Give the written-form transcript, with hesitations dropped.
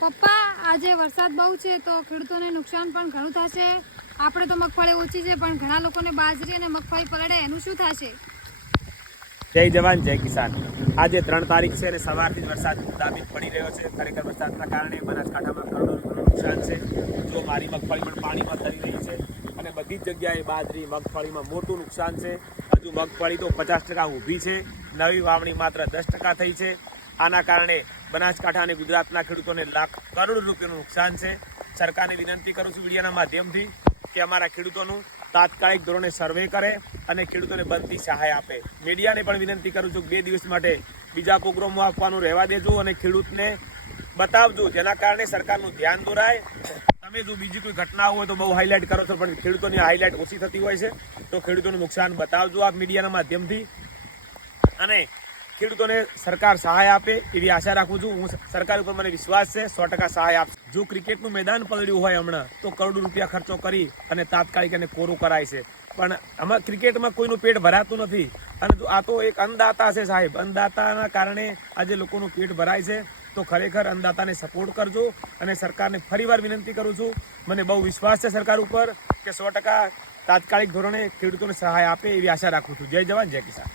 પપ્પા આજે વરસાદ બહુ છે તો ખેડૂતોને નુકસાન પણ ઘણું થશે. આપણે તો મગફળી ઓછી છે પણ ઘણા લોકોને બાજરી અને મગફળી પલળે એનું શું થશે? જય જવાન જય કિસાન. આજે 3 તારીખ છે અને સવારથી જ વરસાદ દાબીજ પડી રહ્યો છે. ખરેખર વરસાદના કારણે બનાસકાંઠામાં કરોડો રૂપિયાનું નુકસાન છે. જો મારી મગફળી પણ પાણીમાં તરી રહી છે અને બધી જ જગ્યાએ બાજરી મગફળીમાં મોટું નુકસાન છે. હજુ મગફળી તો 50% ઊભી છે, નવી વાવણી માત્ર 10% થઈ છે. આના કારણે બનાસકાંઠા અને ગુજરાતના ખેડૂતોને લાખ કરોડ રૂપિયાનું નુકસાન છે. સરકારને વિનંતી કરું છું મીડિયાના માધ્યમથી કે અમારા ખેડૂતોનું તાત્કાલિક ધોરણે સર્વે કરે અને ખેડૂતોને બનતી સહાય આપે. મીડિયાને પણ વિનંતી કરું છું કે 2 દિવસ માટે બીજા પ્રોગ્રામો આપવાનું રહેવા દેજો અને ખેડૂતને બતાવજો, જેના કારણે સરકારનું ધ્યાન દોરાય. તમે જો બીજી કોઈ ઘટના હોય તો બહુ હાઇલાઇટ કરો છો, પણ ખેડૂતોની હાઇલાઇટ ઓછી થતી હોય છે. તો ખેડૂતોનું નુકસાન બતાવજો આપ મીડિયાના માધ્યમથી, અને ખેડૂતોને સરકાર સહાય આપે એવી આશા રાખું છું. હું સરકાર ઉપર મને વિશ્વાસ છે 100% સહાય આપશે. જો ક્રિકેટનું મેદાન પલળ્યું હોય હમણાં તો કરોડો રૂપિયા ખર્ચો કરી અને તાત્કાલિક એને કોરું કરાય છે, પણ આમાં ક્રિકેટમાં કોઈનું પેટ ભરાતું નથી. અને આ તો એક અન્નદાતા છે સાહેબ. અન્નદાતાના કારણે આજે લોકોનું પેટ ભરાય છે. તો ખરેખર અન્નદાતાને સપોર્ટ કરજો અને સરકારને ફરીવાર વિનંતી કરું છું, મને બહુ વિશ્વાસ છે સરકાર ઉપર કે 100% તાત્કાલિક ધોરણે ખેડૂતોને સહાય આપે એવી આશા રાખું છું. જય જવાન જય કિસાન.